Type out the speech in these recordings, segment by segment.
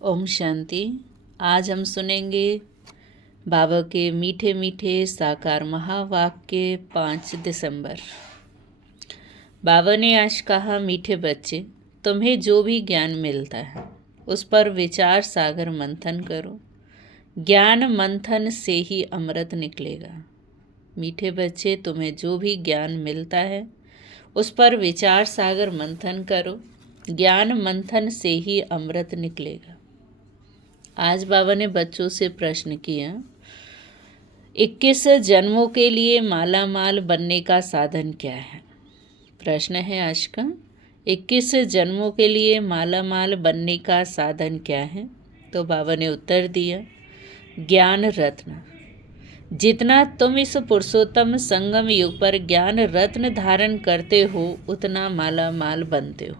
ओम शांति। आज हम सुनेंगे बाबा के मीठे मीठे साकार महावाक्य 5 दिसंबर। बाबा ने आज कहा, मीठे बच्चे, तुम्हें जो भी ज्ञान मिलता है उस पर विचार सागर मंथन करो। ज्ञान मंथन से ही अमृत निकलेगा। मीठे बच्चे, तुम्हें जो भी ज्ञान मिलता है उस पर विचार सागर मंथन करो। ज्ञान मंथन से ही अमृत निकलेगा। आज बाबा ने बच्चों से प्रश्न किया, 21 जन्मों के लिए माला माल बनने का साधन क्या है? प्रश्न है आज का, 21 जन्मों के लिए माला माल बनने का साधन क्या है? तो बाबा ने उत्तर दिया, ज्ञान रत्न। जितना तुम इस पुरुषोत्तम संगम युग पर ज्ञान रत्न धारण करते हो उतना माला माल बनते हो।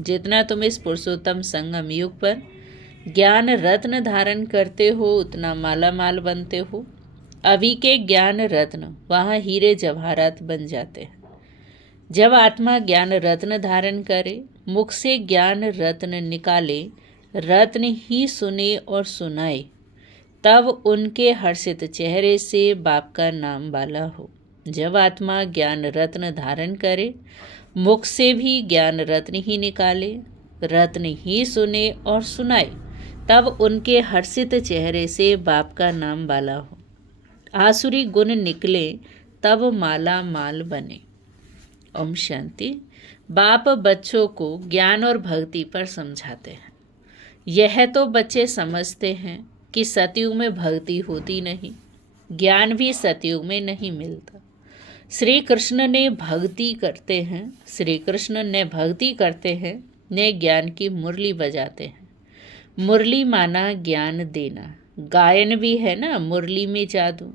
जितना तुम इस पुरुषोत्तम संगम युग पर ज्ञान रत्न धारण करते हो उतना माला माल बनते हो। अभी के ज्ञान रत्न वहाँ हीरे जवाहरात बन जाते हैं। जब आत्मा ज्ञान रत्न धारण करे, मुख से ज्ञान रत्न निकाले, रत्न ही सुने और सुनाए, तब उनके हर्षित चेहरे से बाप का नाम वाला हो। जब आत्मा ज्ञान रत्न धारण करे, मुख से भी ज्ञान रत्न ही निकाले, रत्न ही सुने और सुनाए, तब उनके हर्षित चेहरे से बाप का नाम वाला हो। आसुरी गुण निकले तब माला माल बने। ओम शांति। बाप बच्चों को ज्ञान और भक्ति पर समझाते हैं। यह तो बच्चे समझते हैं कि सतयुग में भक्ति होती नहीं, ज्ञान भी सतयुग में नहीं मिलता। श्री कृष्ण ने भक्ति करते हैं, श्री कृष्ण ने भक्ति करते हैं, ने ज्ञान की मुरली बजाते हैं। मुरली माना ज्ञान देना। गायन भी है ना, मुरली में जादू,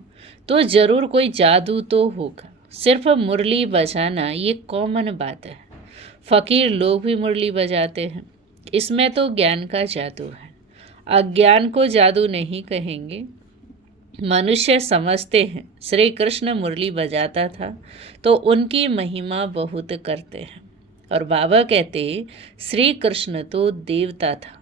तो ज़रूर कोई जादू तो होगा। सिर्फ मुरली बजाना ये कॉमन बात है। फ़कीर लोग भी मुरली बजाते हैं, इसमें तो ज्ञान का जादू है। अज्ञान को जादू नहीं कहेंगे। मनुष्य समझते हैं श्री कृष्ण मुरली बजाता था तो उनकी महिमा बहुत करते हैं, और बाबा कहते श्री कृष्ण तो देवता था।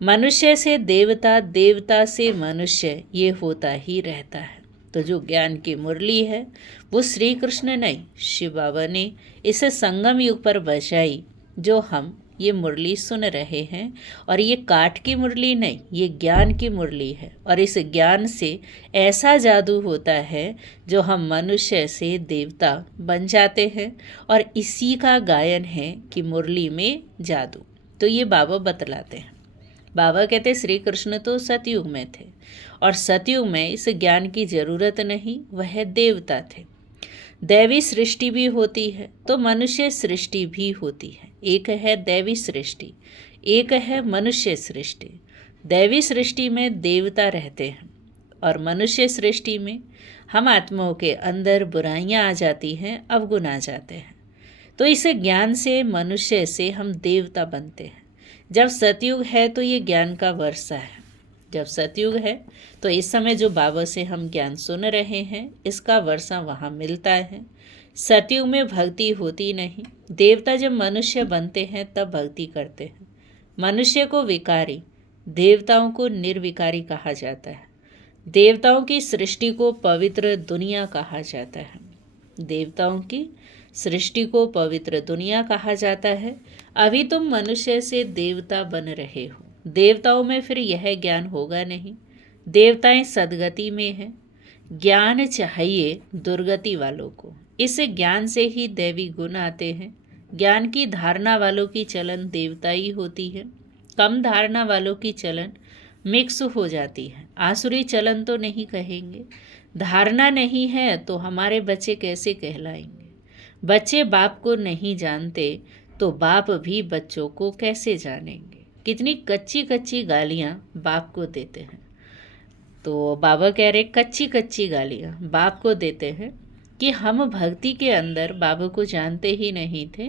मनुष्य से देवता, देवता से मनुष्य, ये होता ही रहता है। तो जो ज्ञान की मुरली है वो श्री कृष्ण नहीं, शिव बाबा ने इस संगम युग पर बजाई, जो हम ये मुरली सुन रहे हैं। और ये काठ की मुरली नहीं, ये ज्ञान की मुरली है। और इस ज्ञान से ऐसा जादू होता है जो हम मनुष्य से देवता बन जाते हैं। और इसी का गायन है कि मुरली में जादू। तो ये बाबा बतलाते हैं। बाबा कहते श्री कृष्ण तो सतयुग में थे, और सतयुग में इस ज्ञान की ज़रूरत नहीं, वह देवता थे। दैवी सृष्टि भी होती है तो मनुष्य सृष्टि भी होती है। एक है दैवी सृष्टि, एक है मनुष्य सृष्टि। दैवी सृष्टि में देवता रहते हैं, और मनुष्य सृष्टि में हम आत्माओं के अंदर बुराइयां आ जाती हैं, अवगुण आ जाते हैं। तो इस ज्ञान से, मनुष्य से हम देवता बनते हैं। जब सतयुग है तो ये ज्ञान का वर्षा है। जब सतयुग है तो इस समय जो बाबा से हम ज्ञान सुन रहे हैं, इसका वर्षा वहाँ मिलता है। सतयुग में भक्ति होती नहीं। देवता जब मनुष्य बनते हैं तब भक्ति करते हैं। मनुष्य को विकारी, देवताओं को निर्विकारी कहा जाता है। देवताओं की सृष्टि को पवित्र दुनिया कहा जाता है। देवताओं की सृष्टि को पवित्र दुनिया कहा जाता है। अभी तुम मनुष्य से देवता बन रहे हो। देवताओं में फिर यह ज्ञान होगा नहीं। देवताएं सदगति में हैं। ज्ञान चाहिए दुर्गति वालों को। इस ज्ञान से ही दैवी गुण आते हैं। ज्ञान की धारणा वालों की चलन देवताई होती है। कम धारणा वालों की चलन मिक्स हो जाती है। आसुरी चलन तो नहीं कहेंगे। धारणा नहीं है तो हमारे बच्चे कैसे कहलाएंगे? बच्चे बाप को नहीं जानते तो बाप भी बच्चों को कैसे जानेंगे? कितनी कच्ची कच्ची गालियाँ बाप को देते हैं। तो बाबा कह रहे कच्ची कच्ची गालियाँ बाप को देते हैं कि हम भक्ति के अंदर बाबा को जानते ही नहीं थे।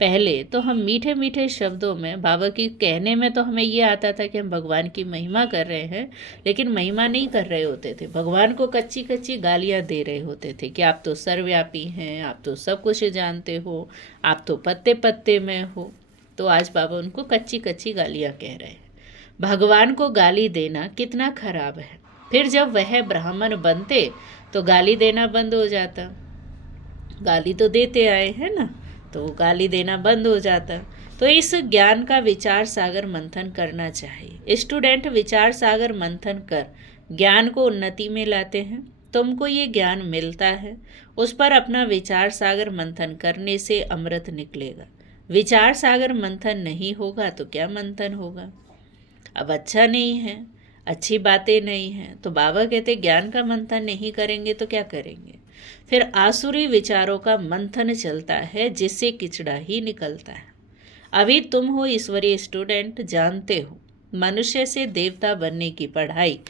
पहले तो हम मीठे मीठे शब्दों में बाबा की कहने में तो हमें ये आता था कि हम भगवान की महिमा कर रहे हैं, लेकिन महिमा नहीं कर रहे होते थे। भगवान को कच्ची कच्ची गालियाँ दे रहे होते थे कि आप तो सर्वव्यापी हैं, आप तो सब कुछ जानते हो, आप तो पत्ते पत्ते में हो। तो आज बाबा उनको कच्ची कच्ची गालियाँ कह रहे हैं। भगवान को गाली देना कितना खराब है। फिर जब वह ब्राह्मण बनते तो गाली देना बंद हो जाता। गाली तो देते आए हैं ना, तो गाली देना बंद हो जाता। तो इस ज्ञान का विचार सागर मंथन करना चाहिए। स्टूडेंट विचार सागर मंथन कर ज्ञान को उन्नति में लाते हैं। तुमको ये ज्ञान मिलता है, उस पर अपना विचार सागर मंथन करने से अमृत निकलेगा। विचार सागर मंथन नहीं होगा तो क्या मंथन होगा। अब अच्छा नहीं है, अच्छी बातें नहीं हैं, तो बाबा कहते ज्ञान का मंथन नहीं करेंगे तो क्या करेंगे। फिर आसुरी विचारों का मंथन चलता है, जिससे किचड़ा ही निकलता है। अभी तुम हो ईश्वरीय स्टूडेंट, जानते हो मनुष्य से देवता बनने की पढ़ाई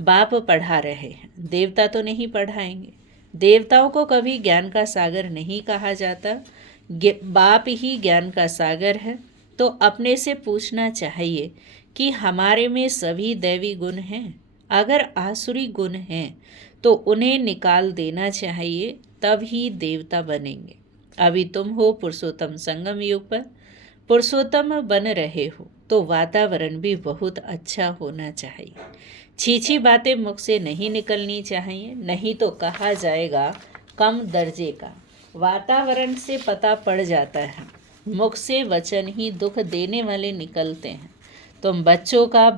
बाप पढ़ा रहे हैं, देवता तो नहीं पढ़ाएंगे। देवताओं को कभी ज्ञान का सागर नहीं कहा जाता, बाप ही ज्ञान का सागर है। तो अपने से पूछना चाहिए कि हमारे में सभी दैवी गुण हैं। अगर आसुरी गुण हैं तो उन्हें निकाल देना चाहिए, तब ही देवता बनेंगे। अभी तुम हो पुरुषोत्तम संगम युग पर, पुरुषोत्तम बन रहे हो तो वातावरण भी बहुत अच्छा होना चाहिए। छीछी बातें मुख से नहीं निकलनी चाहिए, नहीं तो कहा जाएगा कम दर्जे का। वातावरण से पता पड़ जाता है, मुख से वचन ही दुख देने वाले निकलते हैं। तुम बच्चों को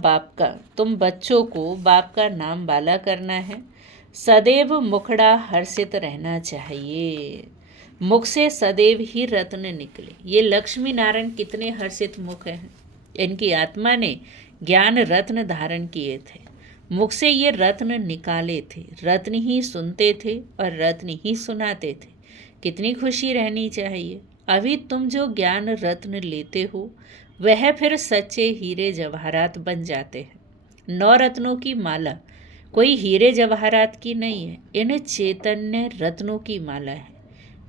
बाप का नाम बाला करना है। सदैव मुखड़ा हर्षित रहना चाहिए, मुख से सदैव ही रत्न निकले। ये लक्ष्मी नारायण कितने हर्षित मुख हैं। इनकी आत्मा ने ज्ञान रत्न धारण किए थे, मुख से ये रत्न निकाले थे। रत्न ही सुनते थे और रत्न ही सुनाते थे। कितनी खुशी रहनी चाहिए। अभी तुम जो ज्ञान रत्न लेते हो वह फिर सच्चे हीरे जवाहरात बन जाते हैं। 9 रत्नों की माला कोई हीरे जवाहरात की नहीं है, इन चैतन्य रत्नों की माला है।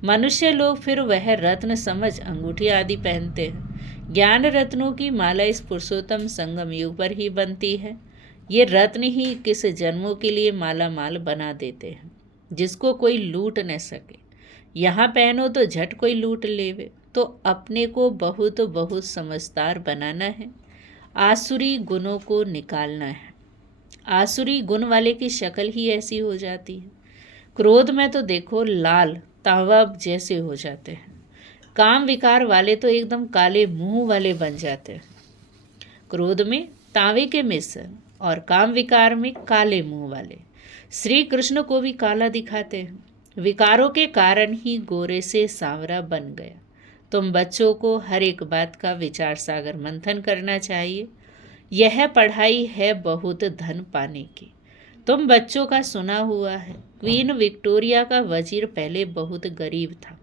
मनुष्य लोग फिर वह रत्न समझ अंगूठी आदि पहनते हैं। ज्ञान रत्नों की माला इस पुरुषोत्तम संगम युग पर ही बनती है। ये रत्न ही किस जन्मों के लिए माला माल बना देते हैं, जिसको कोई लूट न सके। यहाँ पहनो तो झट कोई लूट लेवे। तो अपने को बहुत बहुत समझदार बनाना है, आसुरी गुणों को निकालना है। आसुरी गुण वाले की शक्ल ही ऐसी हो जाती है। क्रोध में तो देखो लाल तावा जैसे हो जाते हैं। काम विकार वाले तो एकदम काले मुंह वाले बन जाते हैं। क्रोध में तावे के मिश्र और काम विकार में काले मुंह वाले। श्री कृष्ण को भी काला दिखाते हैं। विकारों के कारण ही गोरे से सांवरा बन गया। तुम बच्चों को हर एक बात का विचार सागर मंथन करना चाहिए। यह पढ़ाई है बहुत धन पाने की। तुम बच्चों का सुना हुआ है, क्वीन विक्टोरिया का वजीर पहले बहुत गरीब था,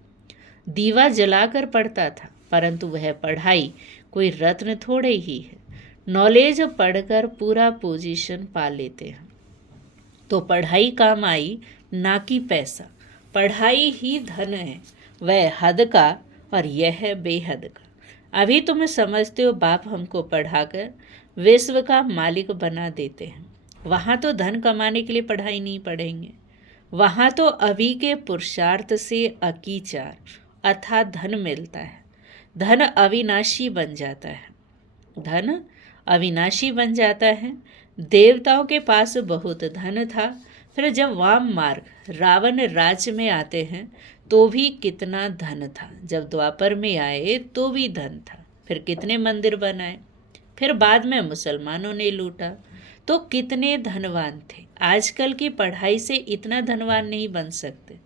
दीवा जलाकर पढ़ता था, परंतु वह पढ़ाई कोई रत्न थोड़े ही है। नॉलेज पढ़कर पूरा पोजीशन पा लेते हैं। तो पढ़ाई काम आई, ना कि पैसा। पढ़ाई ही धन है, वह हद का और यह है बेहद का। अभी तुम समझते हो बाप हमको पढ़ाकर विश्व का मालिक बना देते हैं। वहाँ तो धन कमाने के लिए पढ़ाई नहीं पढ़ेंगे, वहाँ तो अभी के पुरुषार्थ से अकीचार अर्थात धन मिलता है। धन अविनाशी बन जाता है, धन अविनाशी बन जाता है। देवताओं के पास बहुत धन था, फिर जब वाम मार्ग रावण राज्य में आते हैं तो भी कितना धन था। जब द्वापर में आए तो भी धन था, फिर कितने मंदिर बनाए, फिर बाद में मुसलमानों ने लूटा, तो कितने धनवान थे। आजकल की पढ़ाई से इतना धनवान नहीं बन सकते।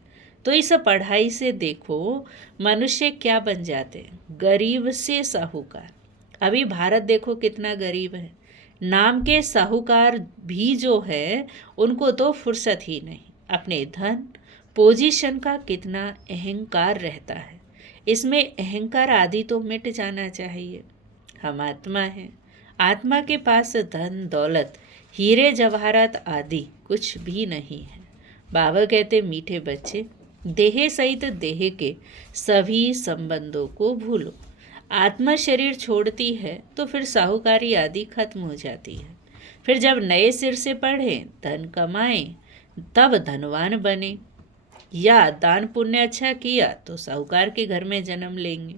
तो इस पढ़ाई से देखो मनुष्य क्या बन जाते हैं, गरीब से साहूकार। अभी भारत देखो कितना गरीब है। नाम के साहूकार भी जो है उनको तो फुर्सत ही नहीं। अपने धन पोजीशन का कितना अहंकार रहता है। इसमें अहंकार आदि तो मिट जाना चाहिए। हम आत्मा हैं, आत्मा के पास धन दौलत हीरे जवाहरात आदि कुछ भी नहीं है। बाबा कहते मीठे बच्चे, देह सहित देह के सभी संबंधों को भूलो। आत्मा शरीर छोड़ती है तो फिर साहूकारी आदि खत्म हो जाती है। फिर जब नए सिर से पढ़ें, धन कमाएं, तब धनवान बने। या दान पुण्य अच्छा किया तो साहूकार के घर में जन्म लेंगे।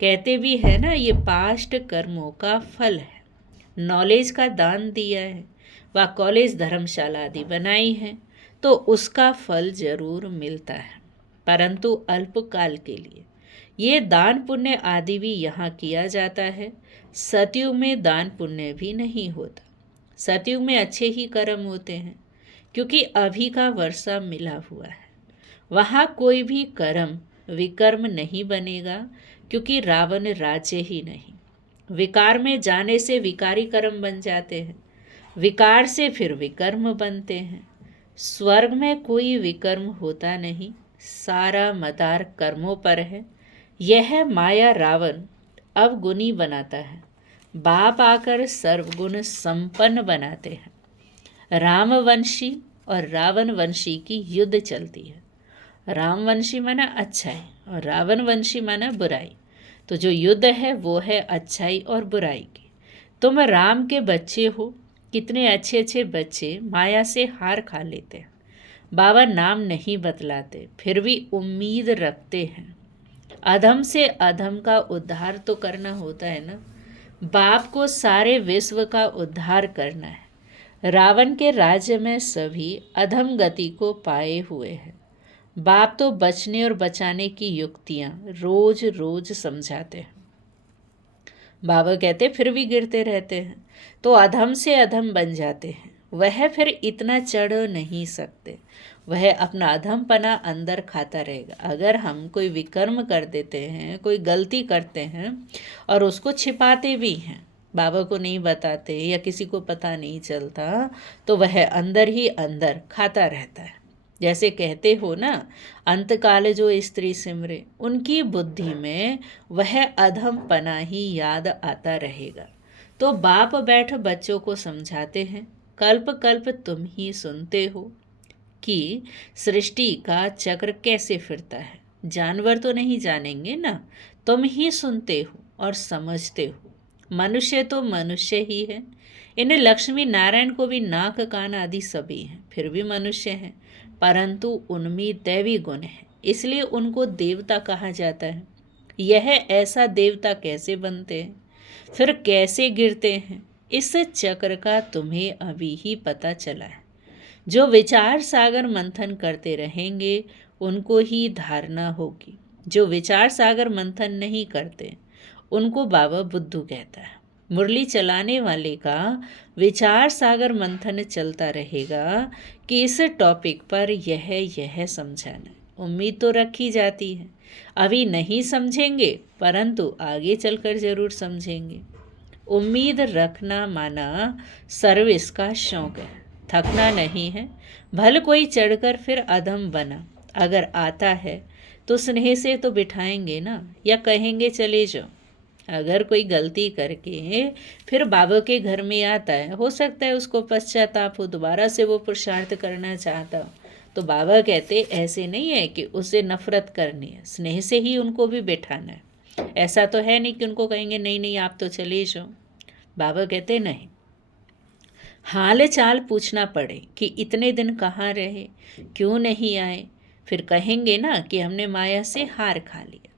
कहते भी है ना, ये पास्ट कर्मों का फल है। नॉलेज का दान दिया है, व कॉलेज धर्मशाला आदि बनाई है, तो उसका फल जरूर मिलता है, परंतु अल्पकाल के लिए। ये दान पुण्य आदि भी यहाँ किया जाता है। सतयुग में दान पुण्य भी नहीं होता। सतयुग में अच्छे ही कर्म होते हैं, क्योंकि अभी का वर्षा मिला हुआ है। वहाँ कोई भी कर्म विकर्म नहीं बनेगा, क्योंकि रावण राज्य ही नहीं। विकार में जाने से विकारी कर्म बन जाते हैं, विकार से फिर विकर्म बनते हैं। स्वर्ग में कोई विकर्म होता नहीं, सारा मदार कर्मों पर है। यह माया रावण अवगुणी बनाता है, बाप आकर सर्वगुण संपन्न बनाते हैं। रामवंशी और रावण वंशी की युद्ध चलती है। रामवंशी माना अच्छाई और रावण वंशी माना बुराई। तो जो युद्ध है वो है अच्छाई और बुराई की। तुम राम के बच्चे हो, कितने अच्छे अच्छे बच्चे माया से हार खा लेते हैं। बाबा नाम नहीं बतलाते, फिर भी उम्मीद रखते हैं। अधम से अधम का उद्धार तो करना होता है ना। बाप को सारे विश्व का उद्धार करना है। रावण के राज्य में सभी अधम गति को पाए हुए हैं। बाप तो बचने और बचाने की युक्तियां रोज रोज समझाते हैं। बाबा कहते फिर भी गिरते रहते हैं, तो अधम से अधम बन जाते हैं। वह फिर इतना चढ़ नहीं सकते, वह अपना अधमपना अंदर खाता रहेगा। अगर हम कोई विकर्म कर देते हैं, कोई गलती करते हैं और उसको छिपाते भी हैं, बाबा को नहीं बताते या किसी को पता नहीं चलता, तो वह अंदर ही अंदर खाता रहता है। जैसे कहते हो ना, अंतकाल जो स्त्री सिमरे, उनकी बुद्धि में वह अधमपना ही याद आता रहेगा। तो बाप बैठ बच्चों को समझाते हैं, कल्प कल्प तुम ही सुनते हो कि सृष्टि का चक्र कैसे फिरता है। जानवर तो नहीं जानेंगे ना, तुम ही सुनते हो और समझते हो। मनुष्य तो मनुष्य ही है। इन्हें लक्ष्मी नारायण को भी नाक कान आदि सभी हैं, फिर भी मनुष्य हैं, परंतु उनमें दैवी गुण है, इसलिए उनको देवता कहा जाता है। यह ऐसा देवता कैसे बनते हैं, फिर कैसे गिरते हैं, इस चक्र का तुम्हें अभी ही पता चला है। जो विचार सागर मंथन करते रहेंगे उनको ही धारणा होगी। जो विचार सागर मंथन नहीं करते उनको बाबा बुद्धू कहता है। मुरली चलाने वाले का विचार सागर मंथन चलता रहेगा कि इस टॉपिक पर यह समझाना है। उम्मीद तो रखी जाती है, अभी नहीं समझेंगे परंतु आगे चलकर जरूर समझेंगे। उम्मीद रखना माना सर्विस का शौक है, थकना नहीं है। भल कोई चढ़कर फिर अधम बना, अगर आता है तो स्नेह से तो बिठाएंगे ना, या कहेंगे चले जाओ। अगर कोई गलती करके फिर बाबा के घर में आता है, हो सकता है उसको पश्चाताप हो, दोबारा से वो पुरुषार्थ करना चाहता हो, तो बाबा कहते ऐसे नहीं है कि उसे नफरत करनी है, स्नेह से ही उनको भी बैठाना है। ऐसा तो है नहीं कि उनको कहेंगे नहीं नहीं आप तो चले जाओ। बाबा कहते नहीं, हाल चाल पूछना पड़े कि इतने दिन कहाँ रहे, क्यों नहीं आए। फिर कहेंगे ना कि हमने माया से हार खा लिया,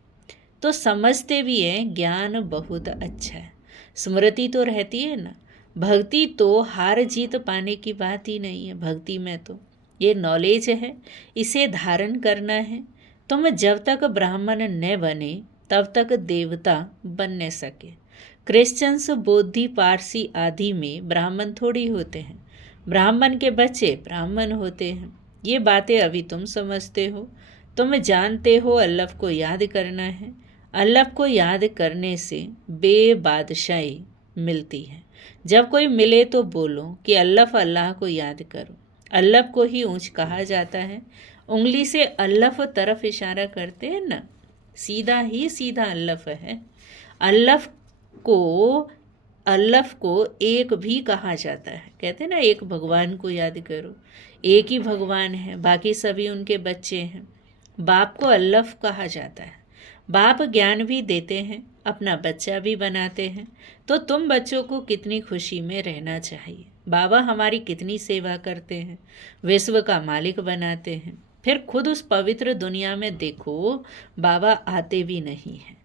तो समझते भी हैं ज्ञान बहुत अच्छा है, स्मृति तो रहती है ना। भक्ति तो हार जीत पाने की बात ही नहीं है। भक्ति में तो ये नॉलेज है, इसे धारण करना है। तुम जब तक ब्राह्मण न बने तब तक देवता बन न सके। क्रिश्चियंस, बौद्धि, पारसी आदि में ब्राह्मण थोड़ी होते हैं, ब्राह्मण के बच्चे ब्राह्मण होते हैं। ये बातें अभी तुम समझते हो, तुम जानते हो अल्लाह को याद करना है। अल्लाह को याद करने से बेबादशाही मिलती है। जब कोई मिले तो बोलो कि अल्लाह को याद करो। अल्लाह को ही ऊंच कहा जाता है। उंगली से अल्लाह तरफ इशारा करते हैं ना, सीधा ही सीधा अल्लाह है। अल्लाह को एक भी कहा जाता है। कहते हैं ना एक भगवान को याद करो, एक ही भगवान है, बाकी सभी उनके बच्चे हैं। बाप को अल्लाह कहा जाता है। बाप ज्ञान भी देते हैं, अपना बच्चा भी बनाते हैं। तो तुम बच्चों को कितनी खुशी में रहना चाहिए। बाबा हमारी कितनी सेवा करते हैं, विश्व का मालिक बनाते हैं। फिर खुद उस पवित्र दुनिया में देखो, बाबा आते भी नहीं हैं।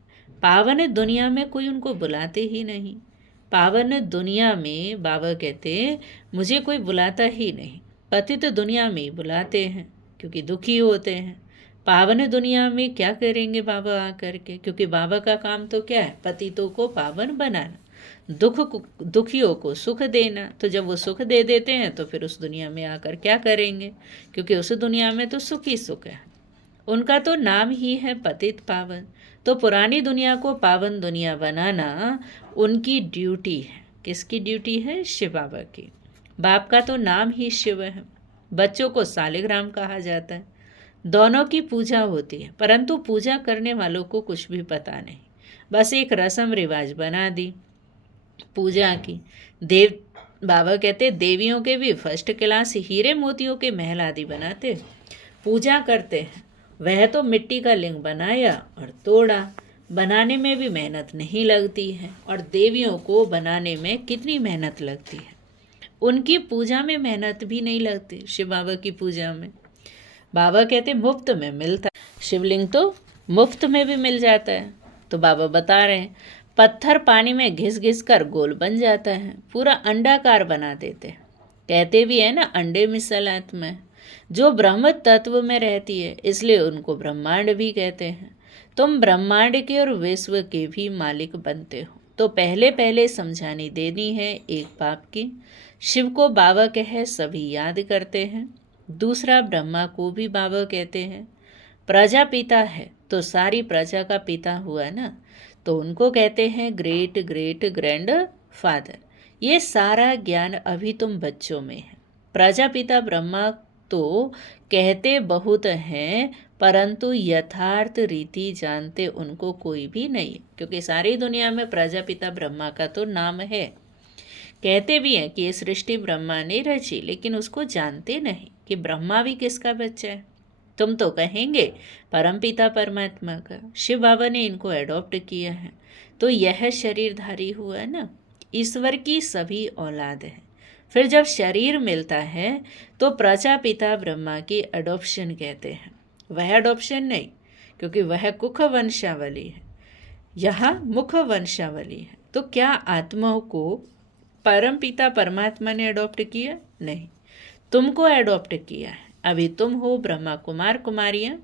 पावन दुनिया में कोई उनको बुलाते ही नहीं। पावन दुनिया में बाबा कहते मुझे कोई बुलाता ही नहीं, पतित दुनिया में बुलाते हैं क्योंकि दुखी होते हैं। पावन दुनिया में क्या करेंगे बाबा आकर के, क्योंकि बाबा का काम तो क्या है, पतितों को पावन बनाना, दुखियों को सुख देना। तो जब वो सुख दे देते हैं तो फिर उस दुनिया में आकर क्या करेंगे, क्योंकि उस दुनिया में तो सुख ही सुख है। उनका तो नाम ही है पतित पावन। तो पुरानी दुनिया को पावन दुनिया बनाना उनकी ड्यूटी है। किसकी ड्यूटी है? शिव बाबा की। बाप का तो नाम ही शिव है। बच्चों को सालिग्राम कहा जाता है। दोनों की पूजा होती है, परंतु पूजा करने वालों को कुछ भी पता नहीं, बस एक रस्म रिवाज बना दी पूजा की। बाबा कहते देवियों के भी फर्स्ट क्लास हीरे मोतियों के महल आदि बनाते, पूजा करते हैं। वह तो मिट्टी का लिंग बनाया और तोड़ा, बनाने में भी मेहनत नहीं लगती है। और देवियों को बनाने में कितनी मेहनत लगती है, उनकी पूजा में मेहनत भी नहीं लगती। शिव बाबा की पूजा में बाबा कहते मुफ्त में मिलता है, शिवलिंग तो मुफ्त में भी मिल जाता है। तो बाबा बता रहे हैं पत्थर पानी में घिस घिस कर गोल बन जाता है, पूरा अंडाकार बना देते हैं। कहते भी है ना, अंडे मिसल आत्मा जो ब्रह्म तत्व में रहती है, इसलिए उनको ब्रह्मांड भी कहते हैं। तुम ब्रह्मांड के और विश्व के भी मालिक बनते हो। तो पहले पहले समझानी देनी है एक बाप की। शिव को बाबा कहे सभी याद करते हैं। दूसरा ब्रह्मा को भी बाबा कहते हैं। प्रजा पिता है तो सारी प्रजा का पिता हुआ ना, तो उनको कहते हैं ग्रेट ग्रेट ग्रैंड फादर। ये सारा ज्ञान अभी तुम बच्चों में है। प्रजापिता ब्रह्मा तो कहते बहुत हैं, परंतु यथार्थ रीति जानते उनको कोई भी नहीं, क्योंकि सारी दुनिया में प्रजापिता ब्रह्मा का तो नाम है। कहते भी हैं कि ये सृष्टि ब्रह्मा ने रची, लेकिन उसको जानते नहीं कि ब्रह्मा भी किसका बच्चा है। तुम तो कहेंगे परमपिता परमात्मा का। शिव बाबा ने इनको एडॉप्ट किया है, तो यह शरीरधारी हुआ ना, ईश्वर की सभी औलाद है। फिर जब शरीर मिलता है तो प्रजापिता ब्रह्मा की अडॉप्शन कहते हैं। वह अडॉप्शन नहीं, क्योंकि वह कुख वंशावली है, यहाँ मुख वंशावली है। तो क्या आत्माओं को परमपिता परमात्मा ने अडॉप्ट किया? नहीं, तुमको अडॉप्ट किया है। अभी तुम हो ब्रह्मा कुमार कुमारियाँ।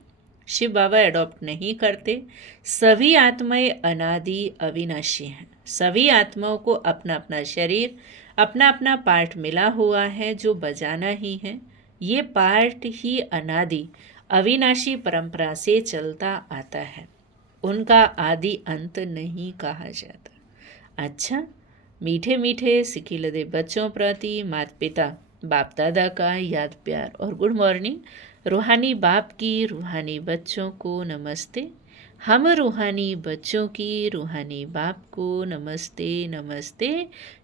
शिव बाबा अडॉप्ट नहीं करते। सभी आत्माएं अनादि अविनाशी हैं। सभी आत्माओं को अपना अपना शरीर, अपना अपना पार्ट मिला हुआ है जो बजाना ही है। ये पार्ट ही अनादि अविनाशी परंपरा से चलता आता है, उनका आदि अंत नहीं कहा जाता। अच्छा, मीठे मीठे सिखिलदे बच्चों प्रति माता पिता बाप दादा का याद प्यार और गुड मॉर्निंग। रूहानी बाप की रूहानी बच्चों को नमस्ते। हम रूहानी बच्चों की रूहानी बाप को नमस्ते नमस्ते।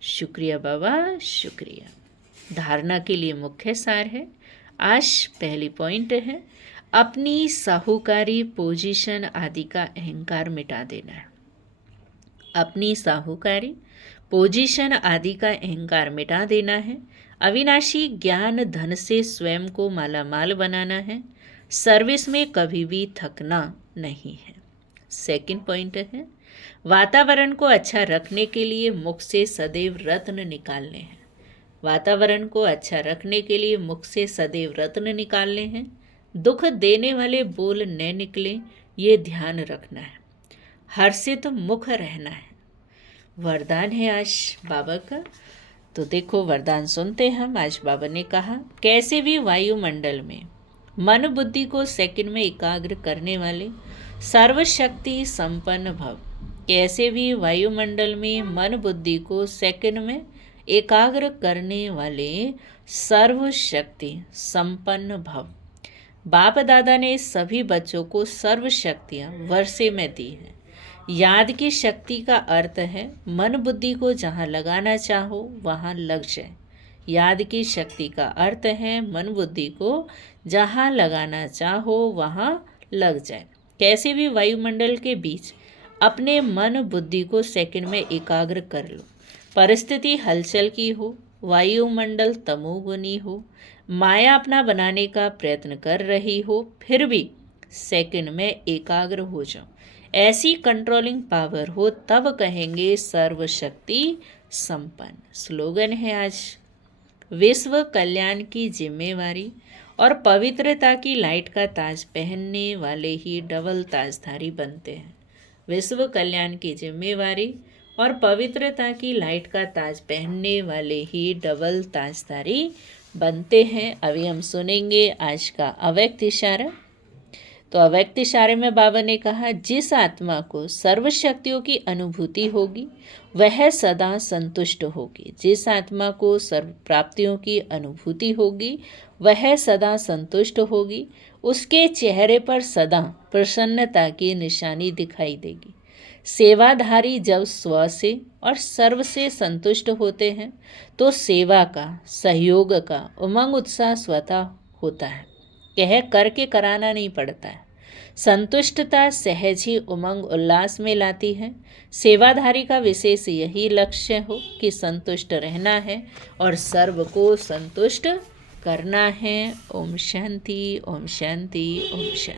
शुक्रिया बाबा, शुक्रिया। धारणा के लिए मुख्य सार है। आज पहली पॉइंट है, अपनी साहूकारी पोजीशन आदि का अहंकार मिटा देना है। अपनी साहूकारी पोजीशन आदि का अहंकार मिटा देना है। अविनाशी ज्ञान धन से स्वयं को मालामाल बनाना है। सर्विस में कभी भी थकना नहीं है। सेकंड पॉइंट है, वातावरण को अच्छा रखने के लिए मुख से सदैव रत्न निकालने हैं। वातावरण को अच्छा रखने के लिए मुख से सदैव रत्न निकालने हैं। दुख देने वाले बोल न निकले, ये ध्यान रखना है। हर्षित मुख रहना है। वरदान है आज बाबा का, तो देखो वरदान सुनते हम। आज बाबा ने कहा, कैसे भी वायुमंडल में मन बुद्धि को सेकंड में एकाग्र करने वाले सर्वशक्ति संपन्न भव। कैसे भी वायुमंडल में मन बुद्धि को सेकंड में एकाग्र करने वाले सर्वशक्ति संपन्न भव। बाप दादा ने सभी बच्चों को सर्वशक्तियाँ वर्षे में दी हैं। याद की शक्ति का अर्थ है मन बुद्धि को जहाँ लगाना चाहो वहाँ लग जाए। याद की शक्ति का अर्थ है मन बुद्धि को जहाँ लगाना चाहो वहाँ लग जाए। कैसे भी वायुमंडल के बीच अपने मन बुद्धि को सेकंड में एकाग्र कर लो। परिस्थिति हलचल की हो, वायुमंडल तमोगुनी हो, माया अपना बनाने का प्रयत्न कर रही हो, फिर भी सेकंड में एकाग्र हो जाओ। ऐसी कंट्रोलिंग पावर हो, तब कहेंगे सर्वशक्ति संपन्न। स्लोगन है आज, विश्व कल्याण की जिम्मेवारी और पवित्रता की लाइट का ताज पहनने वाले ही डबल ताजधारी बनते हैं। विश्व कल्याण की जिम्मेवारी और पवित्रता की लाइट का ताज पहनने वाले ही डबल ताजधारी बनते हैं। अभी हम सुनेंगे आज का अव्यक्त इशारा। तो अव्यक्त इशारे में बाबा ने कहा, जिस आत्मा को सर्व शक्तियों की अनुभूति होगी वह सदा संतुष्ट होगी। जिस आत्मा को सर्व प्राप्तियों की अनुभूति होगी वह सदा संतुष्ट होगी। उसके चेहरे पर सदा प्रसन्नता की निशानी दिखाई देगी। सेवाधारी जब स्व से और सर्व से संतुष्ट होते हैं तो सेवा का, सहयोग का उमंग उत्साह स्वतः होता है, कह करके कराना नहीं पड़ता है। संतुष्टता सहज ही उमंग उल्लास में लाती है। सेवाधारी का विशेष यही लक्ष्य हो कि संतुष्ट रहना है और सर्व को संतुष्ट करना है। ओम शांति, ओम शांति, ओम शांति।